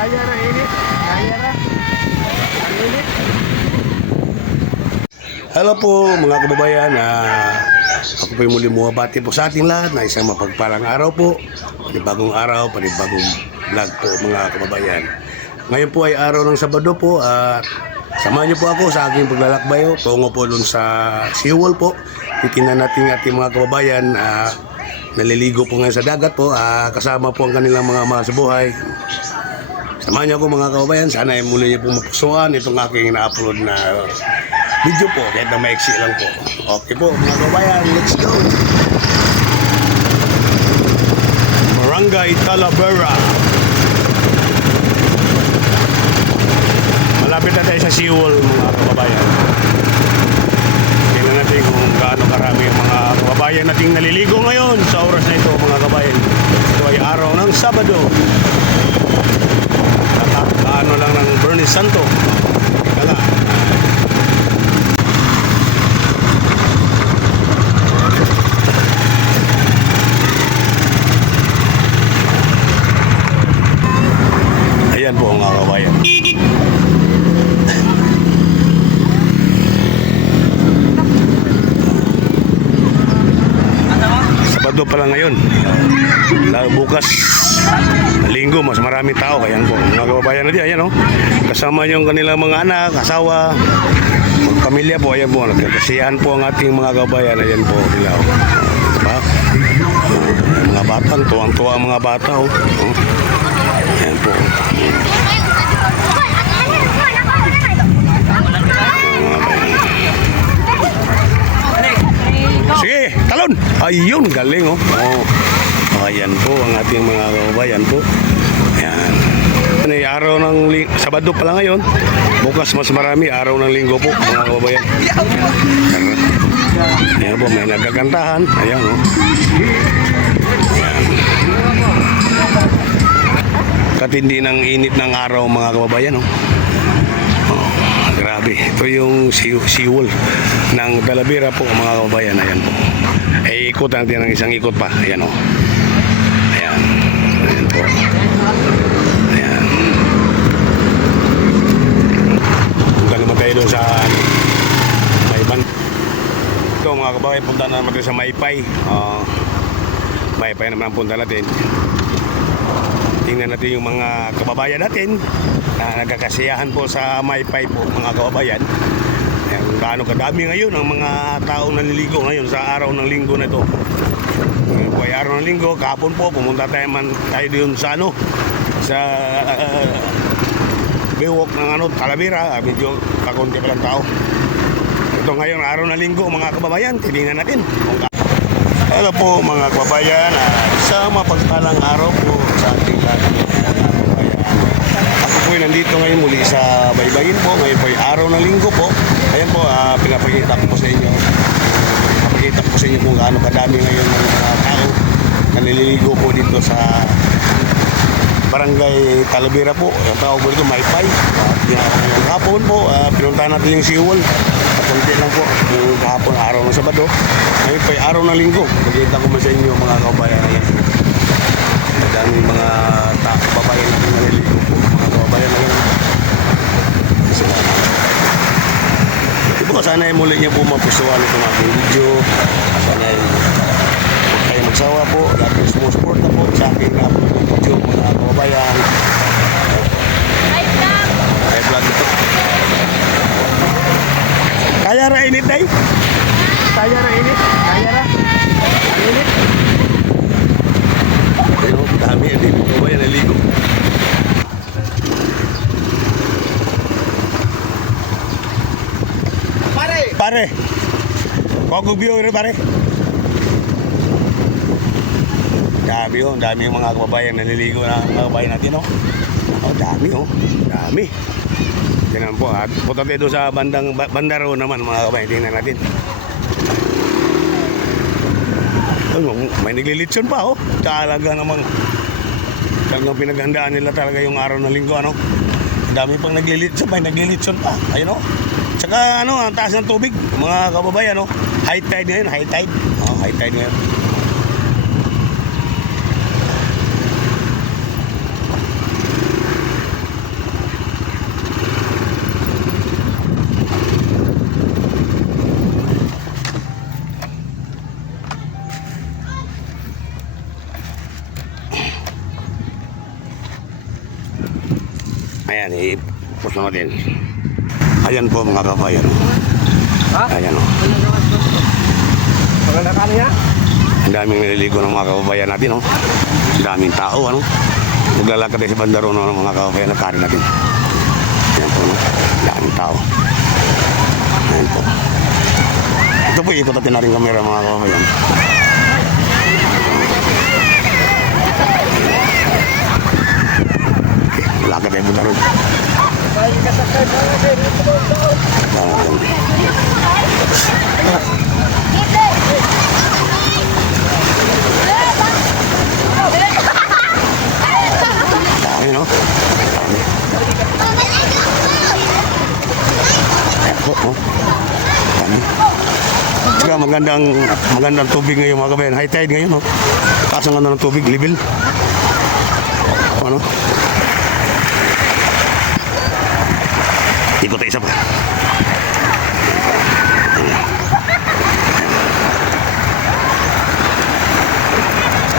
Kaya na init. Kaya na. Ang init. Hello po mga kababayan, ako po yung muli bumabati po sa ating lahat na isang mapagpalang araw po, panibagong araw, panibagong vlog po mga kababayan. Ngayon po ay araw ng Sabado po at samahan niyo po ako sa aking paglalakbay tungo po dun sa seawall po. Titingnan natin ating mga kababayan naliligo po ngayon sa dagat po, kasama po ang kanilang mga mahal sa buhay. Samahan niyo ako mga kababayan, sana ay muli niyo po mapusuan itong aking ina-upload na video po, kahit na maiksi lang po. Okay po mga kababayan, let's go! Barangay Talavera. Malapit na tayo sa seawall mga kababayan. Tingnan natin kung gaano karami ang mga kababayan nating naliligo ngayon sa oras na ito mga kababayan. Ito ay araw ng Sabado. Kaano lang ng Bernie Santo. Kala. Ayan po mga kababayan. Sabado pa lang ngayon. Bukas Linggo, mas maraming tao. Kaya po mga kababayan natin, ayan o. Kasama yung kanilang mga anak, asawa, pamilya po. Ayan po, nagkakasiyahan po ang ating mga kababayan. Ayan po, dilaw. Diba? Mga bata, tuwang-tuwa ang mga bata o. Ayan po. Sige, talon. Ayun, galing oh. Ayan po ang ating mga kababayan po. Ayan. Ano yung araw ng Sabado pa lang ngayon. Bukas mas marami, araw ng Linggo po mga kababayan. Ayan po, may nagakantahan. Ayan oh. Ayan. Katindi ng init ng araw mga kababayan oh. Grabe, ito yung seawall ng Talavera po mga kababayan. Ayan po. Ikot natin ng isang ikot pa. Ayan o. Ayan. Ayan po. Ayan. Punta naman tayo doon sa Maypan. Ito mga kababayan, punta naman tayo sa Maypay. Maypay naman ang punta natin. Tingnan natin yung mga kababayan natin na nagkakasiyahan po sa Maypay po mga kababayan. Ayan, gaano kadami ngayon ang mga taong naliligo ngayon sa araw ng Linggo na ito. Ngayon po ay araw ng Linggo. Kahapon po pumunta tayo doon sa sa Bewok ng Talavera. Medyo kakunti pa lang tao. Ito ngayon araw ng Linggo mga kababayan. Tingnan natin. Hello po mga kababayan, isang mapagpalang araw po sa ating lahat mga kababayan. Ako po ay nandito ngayon muli sa Baybayin po. Ngayon po ay araw ng Linggo po. Ayan po, pinapakita ko po sa inyo. Pinapakita ko sa inyo kung gaano kadami ngayon ng mga tao na naliligo po dito sa Barangay Talavera po. Yung tawag po dito, Maypay. Yung hapon po, pinuntahan natin yung seawall. Kunti lang po, yung kahapon araw ng Sabado. Ngayon po ay araw ng Linggo. Magkita ko man sa inyo mga kababayan. Madaming mga kababayan na naliligo po. Mga kababayan na yun. Ito po, sana ay muli niyo po mapusuan itong aking video. Sana ay huwag kayo magsawa po. Lahat yung sumusuporta po sa aking video mga kababayan. Ay vlog ito. Kaya ra init ay? Kaya na init. Kaya na. Ang init. Ayun, dami yan. Hindi ko ba yan naligo? Pare! Kogog view rin pare. Dami oh. Dami yung mga kababayan naliligo na mga kababayan natin oh. Oh, dami oh. Dami. Tingnan po, punta tayo doon sa bandaro naman mga kabayan, tingnan natin. May naglilitsyon pa oh. Talaga namang pinaghandaan nila talaga yung araw ng Linggo ano. Dami pang naglilitsyon, may naglilitsyon pa. Ayun oh. Tsaka ang taas ng tubig mga kababayan oh. High tide ngayon, high tide. Oh, high tide ngayon. Ayan, i-post natin. Ayan po mga kabayan. Ha? Ayan o. Wala na kanya? Ang daming naliligo ng mga kababayan natin, oh. Ang daming tao, ano. Maglalakad tayo sa bandaro ng mga kababayan na kari natin. Ayan po, no? Ang daming tao. Ayan po. Ito po, ikot natin na rin kamera mga kababayan. Okay, lakad tayo bandaro. Dami, no? Dami. Ayan po, no? Dami. Saka magandang tubig ngayon mga kabayan. High tide ngayon, no? Taas ang ganda ng tubig, level. Ano? Ikot tayo isa pa.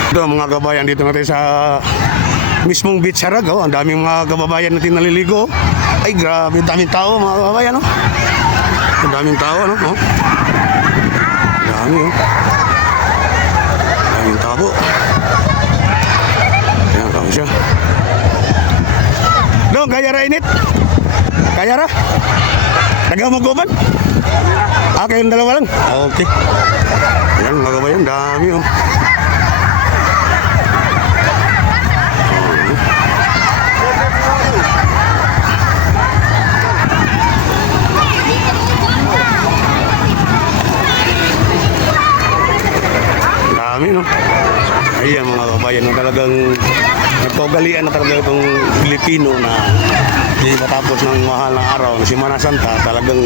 Ito mga kabayan, dito natin sa mismong beach Saragao. Ang daming mga kababayan natin naliligo. Ay grabe, ang daming tao mga kababayan, no? Ang daming tao, no? Oh. Ang dami, oh. Ang daming tao. Ayan, tao siya. Dong, kaya ra init? Kaya ra? Nagamagoban? Ah, kayong dalawa lang? Okay. Ayan mga kabayan, dami, oh. Dami, no? Ayan mga kabayan, no? Talagang nagkaugalian na talaga itong Pilipino na di matapos ng mahal na araw na Semana Santa, talagang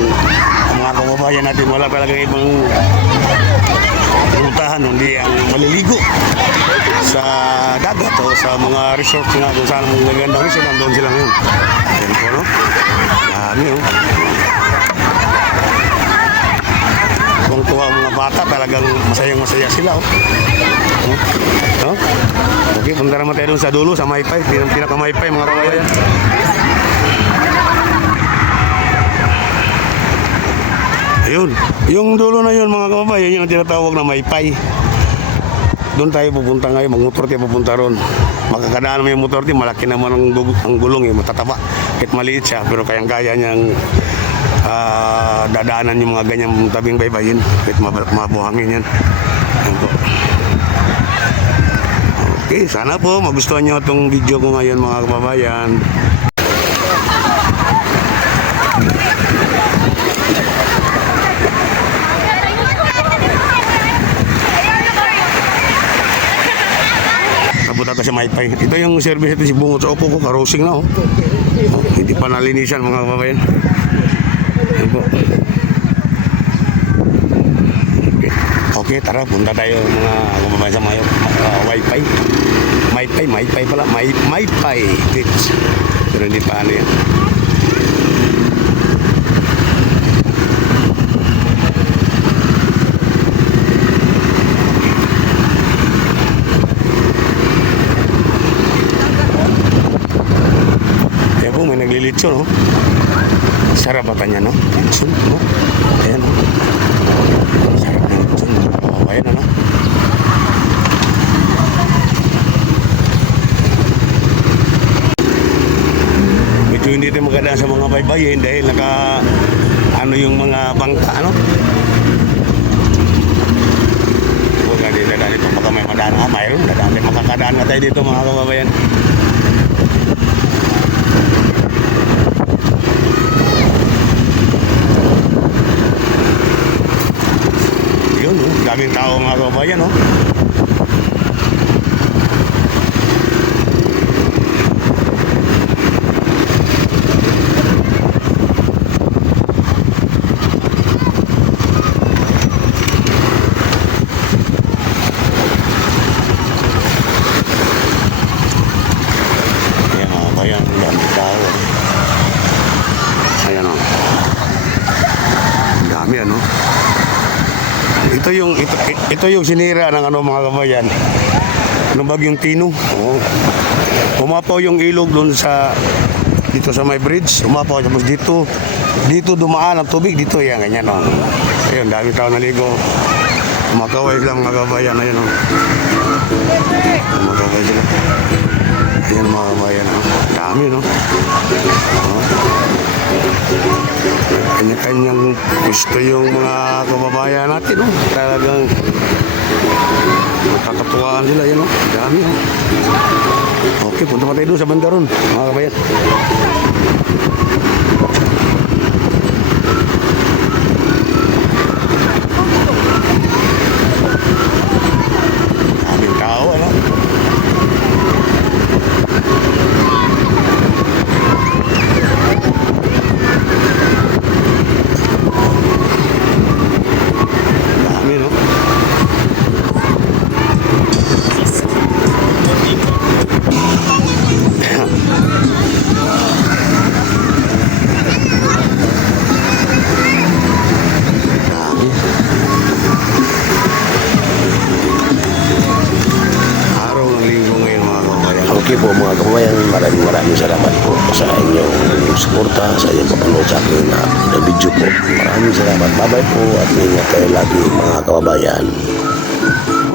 ang mga kababayan natin wala talagang ibang puntahan hindi ang maliligo sa dagat o sa mga resorts nga kung saan mga magandang resort, andun sila ngayon. Ayan po, no? Dami, no? Kung tuwa mga bata, talagang masayang-masaya sila, oh. No? Okay, punta naman tayo dun sa dulo, sa Maypay. Pinaka-Maypay, mga kabayan. Ayun. Yung dulo na yun, mga kabayan, yun ang tinatawag na Maypay. Doon tayo pupunta ngayon, mag-motor tayo pupunta ron. Makakadaan naman yung motor tayo, malaki naman ang gulong, matataba. Kahit maliit siya, pero kayang-kaya niyang dadaanan yung mga ganyang tabing baybayin. Kahit mabuhangin yan. Ayan po. Okay, sana po magustuhan nyo itong video ko ngayon mga kababayan. Napunta ka sa Maypay. Ito yung service ito si Bungot sa Opo ko, karosing na, oh. Oh, hindi pa nalinisan mga kababayan. Ayan po. Okay, tara, punta tayo mga kababayan sa Maypay. Maypay pala. Maypay Beach. Pero hindi pa ano yan. Kaya po, may naglilitso, no? Sarapatan niya, no? Litson, no? Ayan, no? Sarap ng litson, no? Oh, ayan, no? Medyo hindi tayo magandaan sa mga baybayin dahil ano yung mga bangka, ano? Huwag nga din dadaan dito. Baka may madaan. Mayroon. Makakadaan nga tayo dito mga kababayan. Yun, no? Daming tao mga kababayan, no? Ayan, daming tao. Ayan, oh. Ang dami, ano? Ito yung sinira ng ano mga kabayan. Ano bagyong Tino? Oh. Pumapaw yung ilog doon sa dito sa may bridge, umapaw. Tapos dito dumaan ang tubig. Dito, yan, ganyan. Oh. Ayun, dami tao naligo. Kumakaway lang mga kabayan. Ayun, oh. Kumakaway sila. Ayan mga kabayan. Oh. Dami, no? Oh. Kanya-kanyang gusto yung mga kababayan natin, no? Talagang magkakatuwaan sila, yun, no? Dami, no? Okay, punta pa tayo doon sa banda ron, mga kabayan. Daming tao, ano? Dami, no? Dami. Araw ng linggo ngayon mga kabayan. Okay po mga kabayan, maraming salamat po sa inyong suporta, sa inyong papanood sa akin na video po. Maraming salamat. Bye-bye po at ingat kayo lagi mga kababayan.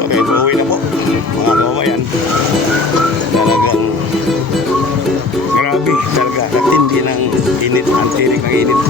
Okay, so uwi na po mga kababayan. Talagang grabe talaga. Katindi ng init, ang tirik ng init.